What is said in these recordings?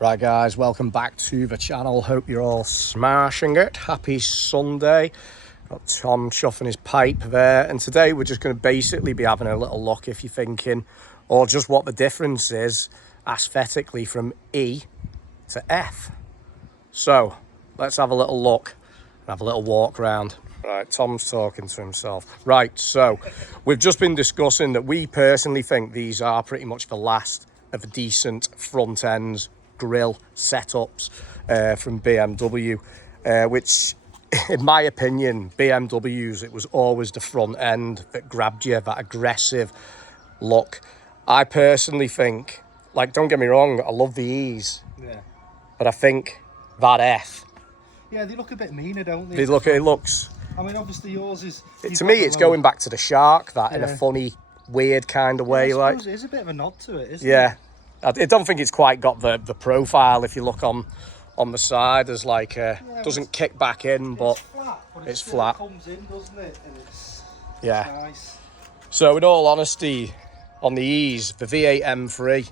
Right guys, welcome back to the channel. Hope you're all smashing it. Happy Sunday. Got Tom chuffing his pipe there, and today we're just going to basically be having a little look, if you're thinking, or just what the difference is aesthetically from E to F. So let's have a little look and have a little walk around. Right, Tom's talking to himself. Right, so we've just been discussing that we personally think these are pretty much the last of the decent front ends grille setups from BMW, which in my opinion, BMWs, it was always the front end that grabbed you, that aggressive look. I personally think, like, don't get me wrong, I love the E's, but I think that F, yeah, they look a bit meaner, don't they? It looks, I mean, obviously yours is, to me it's going back to the Shark, that in a funny, weird kind of way. I like, it is a bit of a nod to it, isn't it? Yeah, I don't think it's quite got the profile. If you look on the side, there's like doesn't kick back in, but it's flat. It comes in, doesn't it? And it's nice. So in all honesty, on the E's, the V8 M3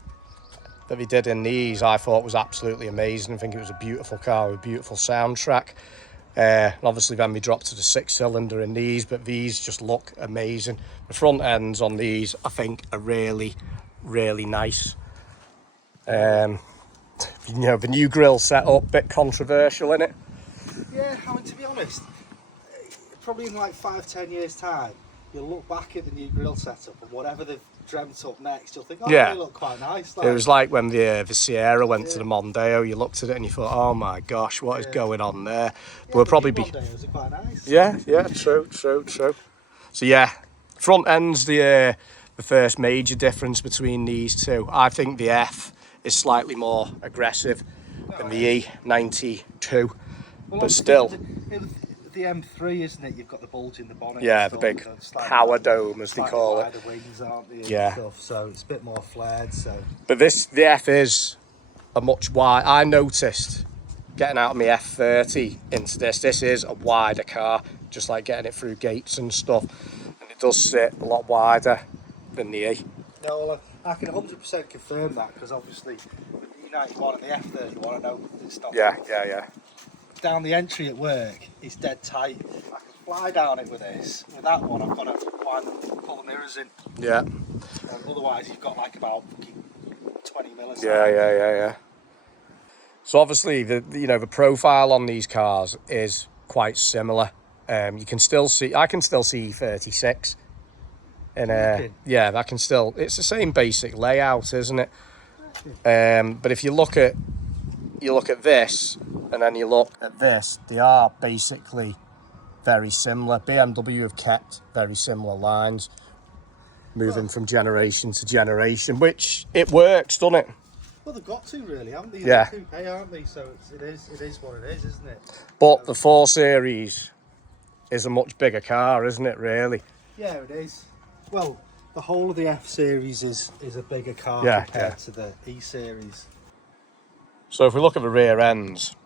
that we did in the E's, I thought was absolutely amazing. I think it was a beautiful car with a beautiful soundtrack. And obviously then we dropped to the 6-cylinder in these, but these just look amazing. The front ends on these, I think, are really, really nice. You know, the new grille setup, bit controversial, innit? Yeah, I mean, to be honest, probably in like 5-10 years time, you'll look back at the new grille setup and whatever they've dreamt up next, you'll think, oh, yeah, they look quite nice. Like, it was like when the Sierra went to the Mondeo, you looked at it and you thought, oh my gosh, what is going on there? But we'll probably be... Mondeos are quite nice. Yeah, true. So yeah, front end's the first major difference between these two. I think the F is slightly more aggressive than the E92, well, but still. The M3, isn't it? You've got the bulge in the bonnet. Yeah, the big power dome, as they call it. The wings, aren't they? Yeah. Stuff, so it's a bit more flared. So. But the F is a much wide. I noticed getting out of my F30 into this. This is a wider car, just like getting it through gates and stuff, and it does sit a lot wider than the E. No, well, I can 100% confirm that, because obviously with the E91 and the F31, I know it's not. Yeah. Down the entry at work, it's dead tight. I can fly down it with this. With that one, I've got to pull the mirrors in. Yeah. Otherwise, you've got like about 20 milliseconds. Yeah. So obviously, the profile on these cars is quite similar. You can still see. I can still see 36. And yeah, I can still. It's the same basic layout, isn't it? But if you look at this, and then you look at this, they are basically very similar. BMW have kept very similar lines, moving from generation to generation, which it works, doesn't it? Well, they've got to, really, haven't they? Yeah. They're coupe, aren't they? So it is what it is, isn't it? But the 4 Series is a much bigger car, isn't it, really? Yeah, it is. Well, the whole of the F Series is a bigger car compared to the E Series. So if we look at the rear ends,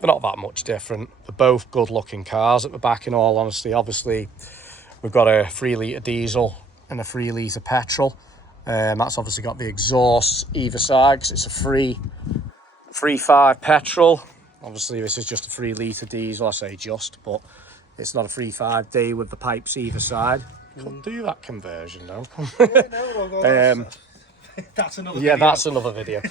they're not that much different. They're both good looking cars at the back, in all honesty. Obviously, we've got a 3-litre diesel and a 3-litre petrol. That's obviously got the exhaust either side, because it's a 3.5 petrol. Obviously, this is just a 3-litre diesel. I say just, but it's not a 3.5D with the pipes either side. Couldn't do that conversion, though. That's another video. Yeah, that's another video.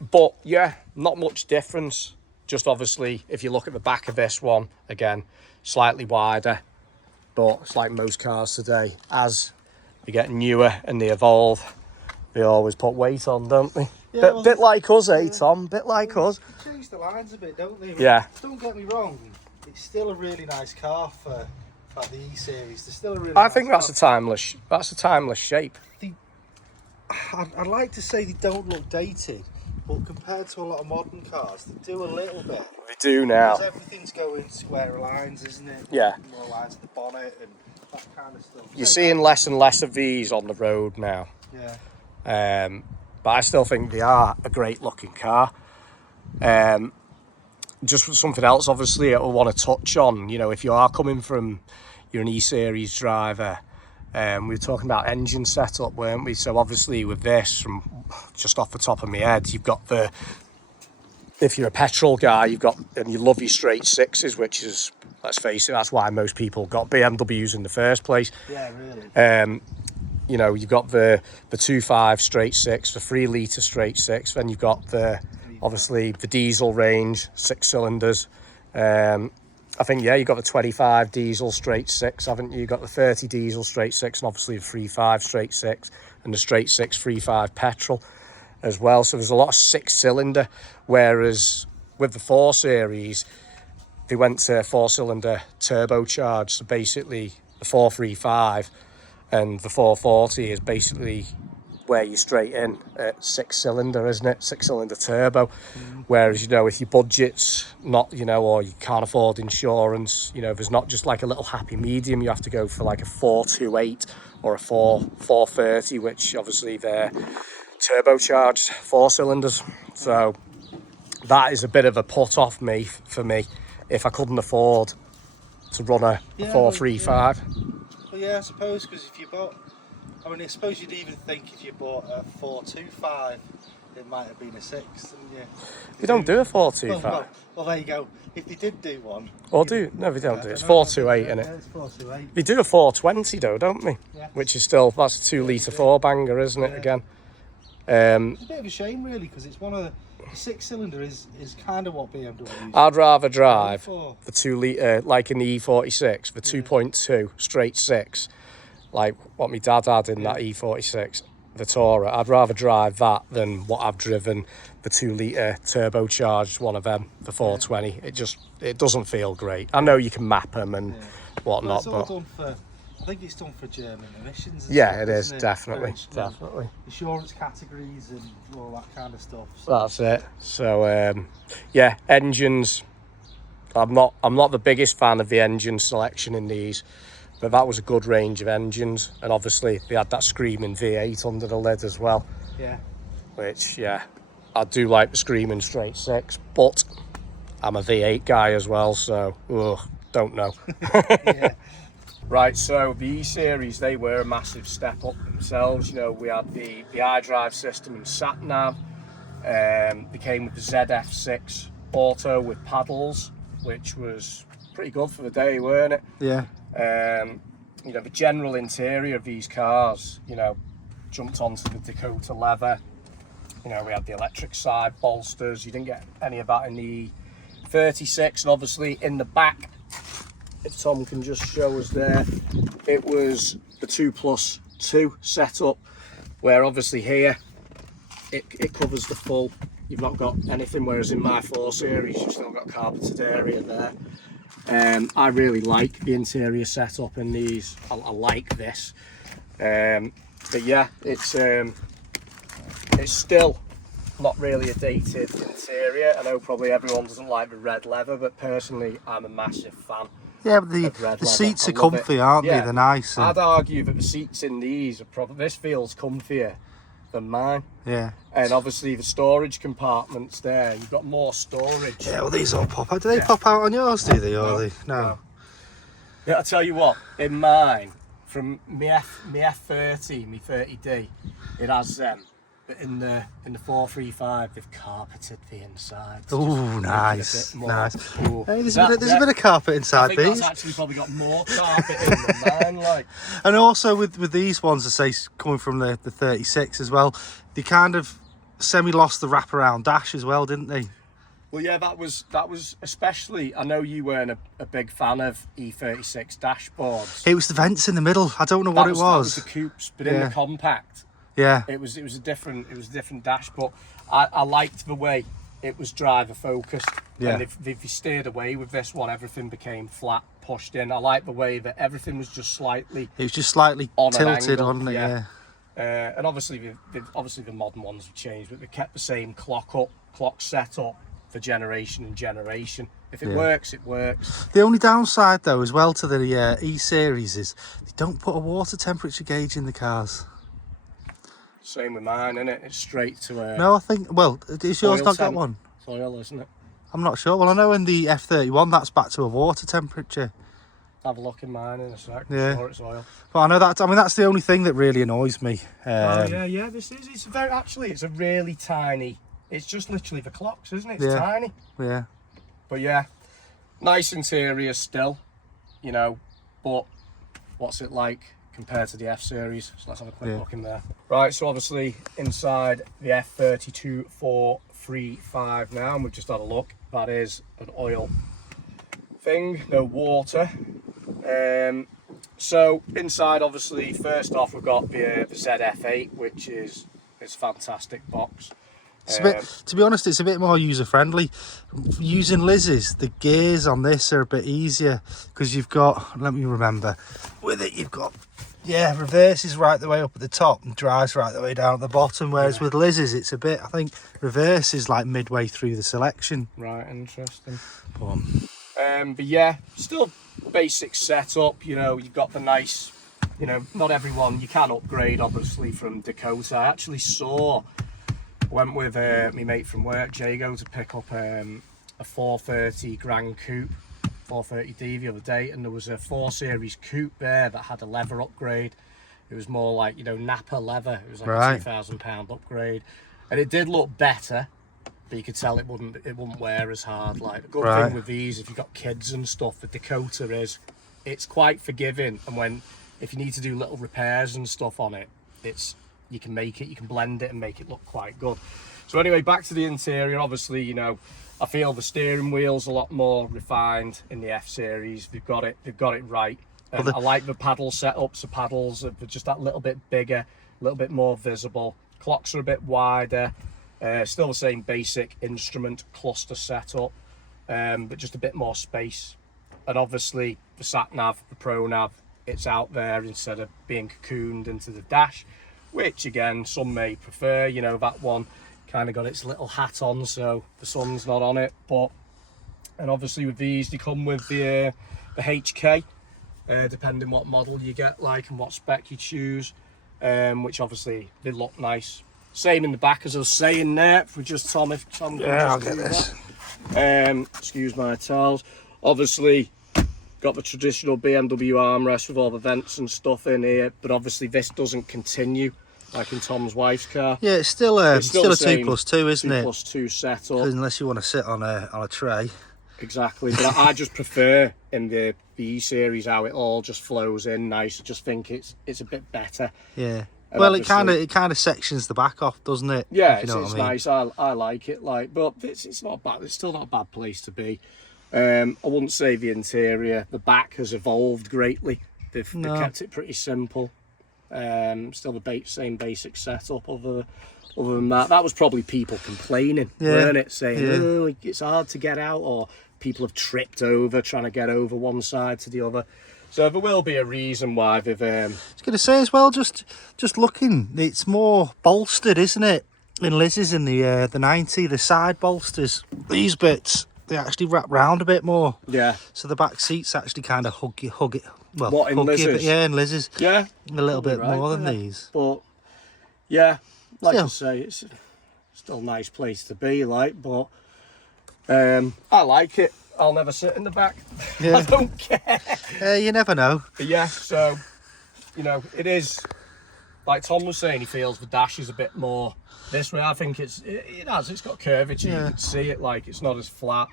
But yeah, not much difference. Just obviously, if you look at the back of this one, again, slightly wider. But it's like most cars today. As they get newer and they evolve, they always put weight on, don't they? Yeah, bit like us, Tom? Bit like us. They change the lines a bit, don't they? Yeah. Don't get me wrong, it's still a really nice car for like the E Series. There's still a really. I think that's a timeless. That's a timeless shape. I'd like to say they don't look dated, but compared to a lot of modern cars, they do a little bit. They do now. Because everything's going square lines, isn't it? Yeah. More lines at the bonnet and that kind of stuff. You're seeing less and less of these on the road now. Yeah. But I still think they are a great looking car. Just something else, obviously, I want to touch on. You know, if you are coming from, you're an E-Series driver, we were talking about engine setup, weren't we? So obviously with this, from just off the top of my head, you've got the if you're a petrol guy, and you love your straight sixes, which is, let's face it, that's why most people got BMWs in the first place. Yeah, really. You know, you've got the 2.5 straight six, the 3 litre straight six. Then you've got obviously the diesel range, 6 cylinders. I think, yeah, you've got the 25 diesel straight six, haven't you? You've got the 30 diesel straight six, and obviously the 3.5 straight six, and the straight six 3.5 petrol as well. So there's a lot of 6 cylinder, whereas with the 4 Series, they went to 4 cylinder turbocharged. So basically the 435 and the 440 is basically where you're straight in at 6 cylinder, isn't it? 6 cylinder turbo. Whereas, you know, if your budget's not, you know, or you can't afford insurance, you know, there's not just like a little happy medium. You have to go for like a 428 or a 430, which obviously they're turbocharged 4 cylinders. So that is a bit of a put off for me if I couldn't afford to run a 435. Well, yeah, I suppose, because if you bought, I mean, I suppose you'd even think if you bought a 425, it might have been a 6, didn't you? They don't do a 425. Well, there you go. If they did do one. Or do? No, they don't do. It's 428, isn't it? Yeah, it's 428. They do a 420 though, don't they? Yeah. Which is still, that's a 2 litre 4-banger, isn't it, again? It's a bit of a shame, really, because it's one of the 6 cylinder is kind of what BMW is. I'd rather drive the 2 litre, like in the E46, the 2.2 straight 6, like what my dad had in that E46, the Tourer. I'd rather drive that than what I've driven, the 2 litre turbocharged one of them, the 420. It doesn't feel great. I know you can map them and whatnot, well, it's all but done for, I think it's done for German emissions. Yeah, it is, definitely. Insurance categories and all that kind of stuff. So. That's it. So yeah, engines. I'm not the biggest fan of the engine selection in these, but that was a good range of engines, and obviously they had that screaming V8 under the lid as well. Yeah. Which, yeah, I do like the screaming straight 6, but I'm a V8 guy as well, so don't know. Yeah. Right, so the E-Series, they were a massive step up themselves. You know, we had the iDrive system and sat-nav. They came with the ZF6 Auto with paddles, which was pretty good for the day, weren't it? Yeah. You know, the general interior of these cars, you know, jumped onto the Dakota leather. You know, we had the electric side bolsters. You didn't get any of that in the 36, and obviously in the back, if Tom can just show us there, it was the 2+2 setup, where obviously here it covers the full, you've not got anything, whereas in my 4 Series you've still got carpeted area there. I really like the interior setup in these. I like this, but yeah, it's still not really a dated interior. I know probably everyone doesn't like the red leather, but personally I'm a massive fan. Yeah, but the seats are comfy, aren't they? They're nice. I'd argue that the seats in these are probably, this feels comfier than mine. Yeah. And obviously the storage compartments there, you've got more storage. Yeah, well, these all pop out. Do they pop out on yours, do they? Or no. Yeah, I'll tell you what, in mine, from my F30, my 30D, it has them. But in the 435, they've carpeted the inside. Oh, nice, nice. Ooh. Hey, there's a bit of carpet inside I think these. that's actually probably got more carpet in than mine, like. And also with these ones, I say, coming from the 36 as well, they kind of semi-lost the wraparound dash as well, didn't they? Well, yeah, that was especially. I know you weren't a big fan of E36 dashboards. It was the vents in the middle. I don't know what it was. That was the coupes, but in the compact. Yeah, it was a different dash, but I liked the way it was driver focused. Yeah, and they've steered away with this one. Everything became flat, pushed in. I like the way that everything was just slightly. It was just slightly tilted, wasn't it? Yeah. And obviously the modern ones have changed, but they kept the same clock set up for generation and generation. If it works, it works. The only downside though, as well, to the E-Series is they don't put a water temperature gauge in the cars. Same with mine, isn't it? It's straight to no, I think, well, is yours not got one? It's oil, isn't it? I'm not sure. Well, I know in the F31 that's back to a water temperature. Have a look in mine in a sec. Yeah. I'm sure it's oil. But I know that. I mean, that's the only thing that really annoys me. Yeah. It's a really tiny It's just literally the clocks, isn't it? It's Yeah. tiny. Yeah. But yeah, nice interior still, you know, but what's it like compared to the F-Series? So let's have a quick look in there. Right, so obviously inside the F32435 now, and we've just had a look. That is an oil thing, no water. So inside, obviously, first off, we've got the ZF8, which is a fantastic box. It's a bit, to be honest, it's a bit more user friendly. Using Liz's, the gears on this are a bit easier because you've got, let me remember, with it you've got, reverse is right the way up at the top and drive's right the way down at the bottom, whereas with Liz's it's a bit, I think reverse is like midway through the selection. Right, interesting. But yeah, still basic setup, you know, you've got the nice, you know, not everyone, you can upgrade obviously from Dakota. I actually went with my mate from work, Jago, to pick up a 430 Grand Coupe, 430D the other day, and there was a 4 Series Coupe there that had a leather upgrade. It was more like, you know, Napa leather. It was like a £2,000 upgrade, and it did look better, but you could tell it wouldn't wear as hard. Like the good thing with these, if you've got kids and stuff, the Dakota is, it's quite forgiving, and if you need to do little repairs and stuff on it, you can blend it and make it look quite good. So anyway, back to the interior. Obviously, you know, I feel the steering wheel's a lot more refined in the F-Series. They've got it right. I like the paddle setups. The paddles are just that little bit bigger, a little bit more visible. Clocks are a bit wider. Still the same basic instrument cluster setup, but just a bit more space. And obviously the sat nav, the pro nav, it's out there instead of being cocooned into the dash, which again some may prefer. You know, that one kind of got its little hat on, so the sun's not on it. And obviously with these, they come with the HK, depending what model you get, like, and what spec you choose, which obviously they look nice. Same in the back, as I was saying there. If Tom can I'll get this. Excuse my towels. Obviously got the traditional BMW armrest with all the vents and stuff in here, but obviously this doesn't continue like in Tom's wife's car. Yeah, it's still a 2+2, isn't it? 2+2 setup. Unless you want to sit on a tray. Exactly, but I just prefer in the E-Series how it all just flows in nice. I just think it's a bit better. Yeah. And well, it kind of sections the back off, doesn't it? Yeah, it's nice. I like it, but it's not bad. It's still not a bad place to be. I wouldn't say the interior. The back has evolved greatly. They've kept it pretty simple. Still the same basic setup. Other than that was probably people complaining, weren't it? Saying, oh, it's hard to get out, or people have tripped over trying to get over one side to the other. So there will be a reason why they've... I was going to say as well, just looking, it's more bolstered, isn't it? In Liz's in the 90, the side bolsters, these bits, they actually wrap round a bit more. Yeah. So the back seats actually kind of hug it. Well, what, in Liz's? Yeah, in Liz's. Yeah. A little bit more than these. But, yeah, like I say, it's still a nice place to be, like, but I like it. I'll never sit in the back. Yeah. I don't care. You never know. But yeah, so, you know, it is, like Tom was saying, he feels the dash is a bit more this way. I think it's got curvature. You can see it, like, it's not as flat,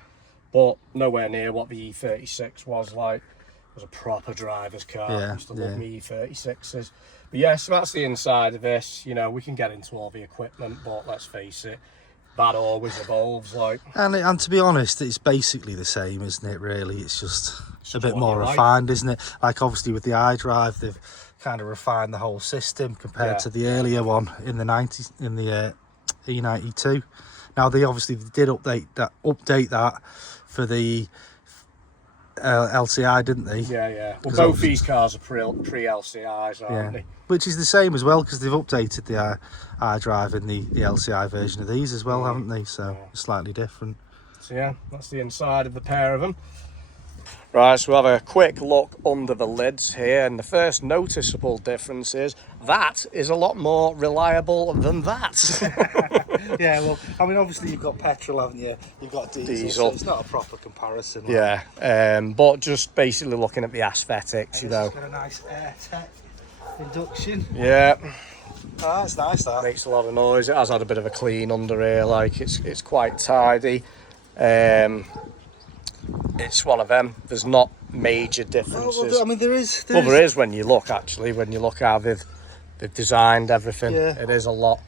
but nowhere near what the E36 was like. It was a proper driver's car. I used to love me E36s. But yeah, so that's the inside of this. You know, we can get into all the equipment, but let's face it, that always evolves, like. And to be honest, it's basically the same, isn't it, really? It's just a bit more refined, isn't it? Like, obviously, with the iDrive, they've kind of refined the whole system compared to the earlier one in the 90s, in the E92. Now, they obviously did update that for the LCI, didn't they? Yeah. Well, both these cars are pre-LCIs, aren't they? Which is the same as well, because they've updated the iDrive in the LCI version of these as well, haven't they? So slightly different. So yeah, that's the inside of the pair of them. Right, so we'll have a quick look under the lids here, and the first noticeable difference is that is a lot more reliable than that. Yeah, well, I mean, obviously you've got petrol, haven't you? You've got diesel. So it's not a proper comparison. Yeah, but just basically looking at the aesthetics, you know. It's got a nice air tech induction. Yeah, Oh, that's nice, that. Makes a lot of noise. It has had a bit of a clean under here, like it's quite tidy. It's one of them. There's not major differences. Well, I mean, there is. Well, there is when you look, actually, when you look how they've designed everything. Yeah. It is a lot.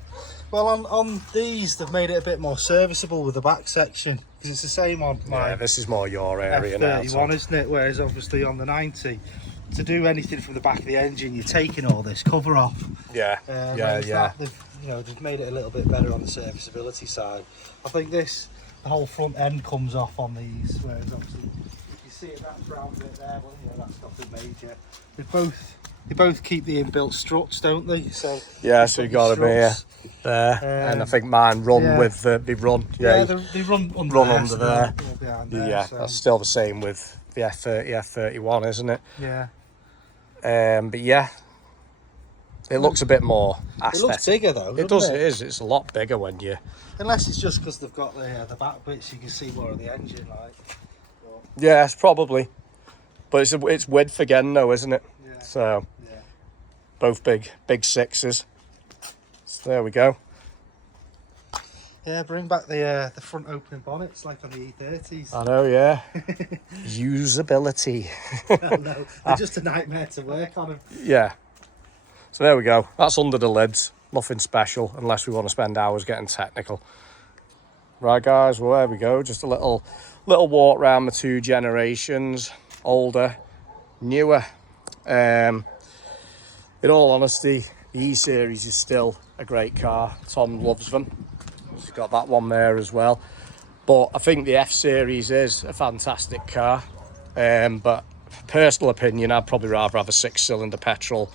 Well, on these, they've made it a bit more serviceable with the back section, because it's the same on my Yeah, this is more your area now. F31, isn't it? Whereas obviously on the 90, to do anything from the back of the engine, you're taking all this cover off. Yeah, yeah. That, they've made it a little bit better on the serviceability side. I think the whole front end comes off on these, whereas obviously you see it, that brown bit there, well, that's nothing major. They both keep the inbuilt struts, don't they? So yeah, so you got them here, there, and I think mine run with they run. Yeah, they run under under there. Behind Yeah, there, so. that's still the same with the F30, F31, isn't it? Yeah. But yeah, it looks a bit more aesthetic. It looks bigger though. It does. It is. It's a lot bigger when you. Unless it's just because they've got the back bits, you can see more of the engine, like. But... Yeah, it's probably. But it's width again, though, isn't it? Yeah. So. Yeah. Both big sixes. So there we go. Yeah, bring back the front opening bonnets like on the E30s. I know, yeah. Usability. I know. They're just a nightmare to work on them. Yeah. So there we go. That's under the lids. Nothing special, unless we want to spend hours getting technical. Right, guys. Well, there we go. Just a little walk around the two generations. Older, newer. In all honesty, the E-Series is still a great car. Tom loves them. He's got that one there as well. But I think the F-Series is a fantastic car. But personal opinion, I'd probably rather have a 6-cylinder petrol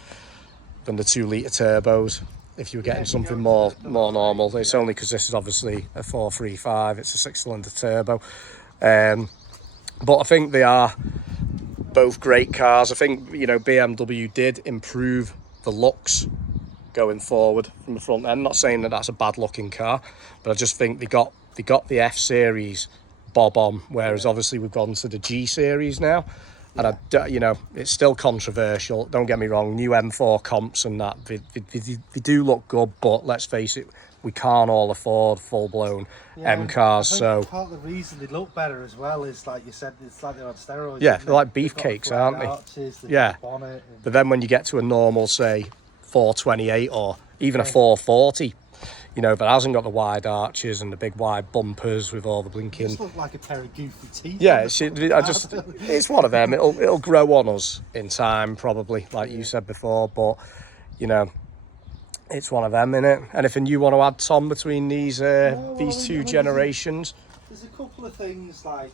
than the 2-litre turbos. If you were getting something more normal. It's only because this is obviously a 435. It's a 6-cylinder turbo. But I think they are both great cars. I think, BMW did improve the looks going forward from the front end. Not saying that that's a bad looking car, but I just think they got the F-Series bob on, whereas obviously we've gone to the G-Series now. And it's still controversial. Don't get me wrong, new M4 comps and that, they do look good, but let's face it, we can't all afford full-blown M cars. So part of the reason they look better as well is, like you said, it's like they're on steroids. Yeah, they're like beefcakes, aren't they? Arches, yeah. But then when you get to a normal, say, 428 or even a 440, that hasn't got the wide arches and the big wide bumpers with all the blinking. It just look like a pair of goofy teeth. Yeah, it's one of them. It'll grow on us in time, probably, like you said before. But it's one of them, innit? Anything you want to add, Tom, between these two generations? There's a couple of things, like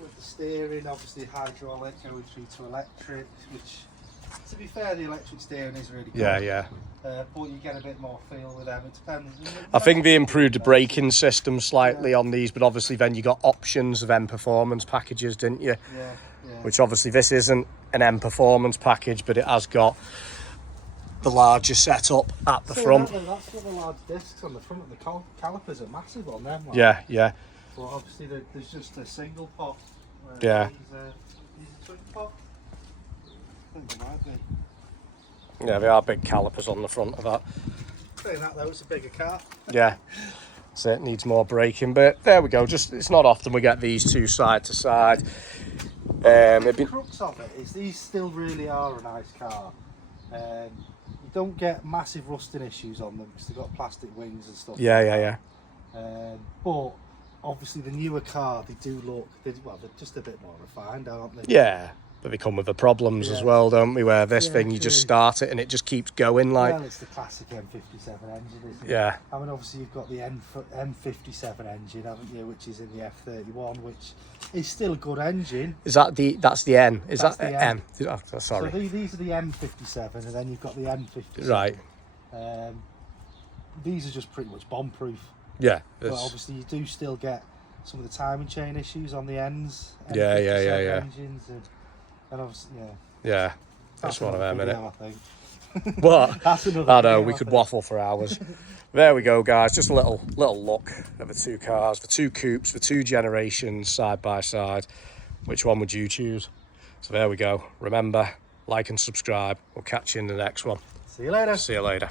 with the steering, obviously hydraulic going through to electric, which, to be fair, the electric steering is really good. Yeah. But you get a bit more feel with them. It depends. I think they improved the braking system slightly on these, but obviously then you got options of M Performance packages, didn't you? Yeah. Which obviously this isn't an M Performance package, but it has got the larger setup at the front. That's got the large discs on the front, and the calipers are massive on them. Like. Yeah. But obviously there's just a single pot. Yeah. These are twin pot. I think they might be. Yeah, they are big calipers on the front of that. Saying that though, it's a bigger car. Yeah, so it needs more braking, but there we go. It's not often we get these two side to side. The crux of it is these still really are a nice car. You don't get massive rusting issues on them because they've got plastic wings and stuff. Yeah. But obviously the newer car, they do look, they're just a bit more refined, aren't they? Yeah. But they come with the problems as well, don't we? Where this thing, you just start it and it just keeps going like... Well, it's the classic M57 engine, isn't it? Yeah. I mean, obviously you've got the M57 engine, haven't you, which is in the F31, which is still a good engine. Is that that's the N? Is That's that the M? Oh, sorry. So these are the M57, and then you've got the M57. Right. These are just pretty much bomb-proof. Yeah. But obviously you do still get some of the timing chain issues on the ends. Yeah. Engines and obviously, yeah. That's one of them, innit? I think. What? That's another I know, video, we I could think. waffle for hours. There we go, guys. Just a little look at the two cars, the two coupes, the two generations side by side. Which one would you choose? So there we go. Remember, like and subscribe. We'll catch you in the next one. See you later. See you later.